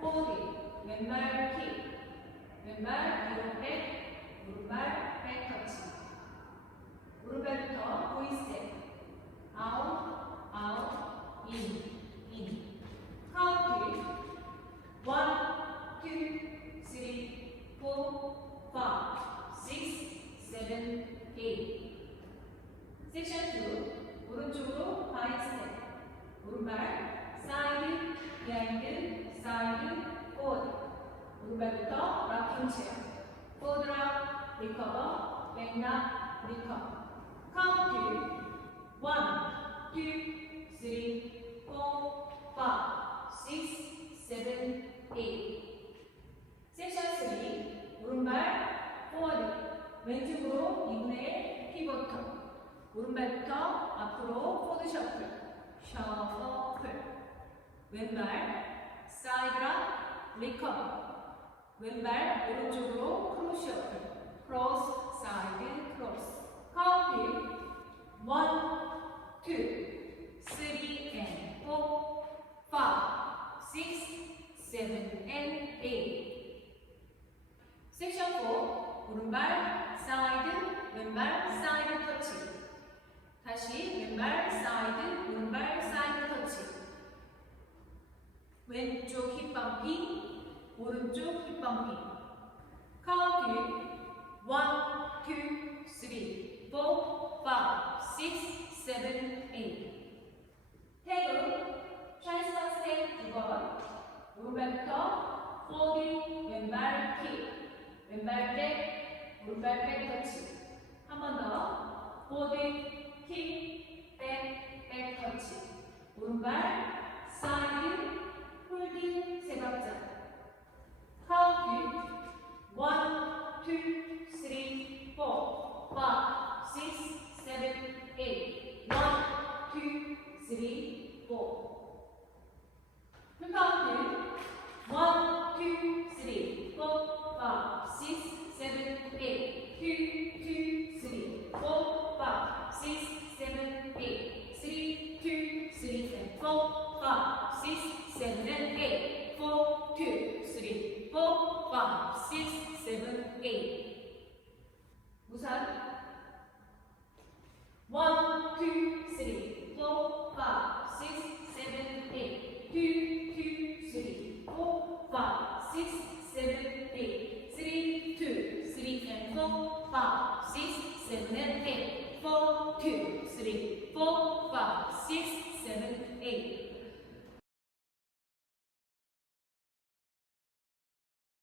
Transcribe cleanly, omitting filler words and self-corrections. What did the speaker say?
포디, 왼발 킥, 왼발 뒤로 백, 오른발 백 터치. 오른발부터 V스텝. 아웃, 아웃, 인, 인. 카운트. 1, 2, 3, 4, 5, 6, 7, 8. 섹션 2. 오른쪽으로 바이 스텝. 오른발 사이드, 비하인드, 사이드, 포워드. 오른발부터 락킹 체어. 포워드 락, 리커버, 백락, 리커버. 카운트. 1, 2, 3, 4, 5, 6, 7, 8. 섹션 3. 오른발 포워드. 왼쪽으로 2분의 1 피보터. 오른발부터 앞으로 포드 셔플. 셔플. 왼발 사이드락 리커버. 왼발 오른쪽으로 크로스 셔플. 크로스 사이드 크로스. 카운트. 1, 2, 3 and 4, 5, 6, 7 and 8. 섹션 4. 오른발 사이드, 왼발 사이드 터치. 다시 왼발 사이드, 오른발 사이드 터치. 왼쪽 힙밤핑, 오른쪽 힙밤핑. 카운트. 1, 2, 3, 4, 5, 6, 7, 8. 태그, 트랜스퍼 스텝 2번. 오른발부터 포디, 왼발 킥, 왼발 백, 오른발 백 터치. 한 번 더. 포디, 킥, 백, 백 터치. 오른발 사이드, 홀드 세 박자. 카운트. 1, 2, 3, 4, 5, 6, 7, 8. 1, 2, 3, 4. 풀 카운트. 1, 2, 3, 4, 5, 6, 7, 8. 2, 2, 3, 4, 5, 6, 7, 8. 3, 2, 3, and 4, 5, 6, 7, and 8. 4, 2, 3, 4, 5, 6, 7, 8. 우선 1, 2, 3, 4, 5, 6, 7, 8. 2, 2, 3, 4, 5, 6, 7, 8. 3, 2, 3, and 4, 5, 6, 7, and 8. 4, 2, 3, 4, 5, 6, 7, 8.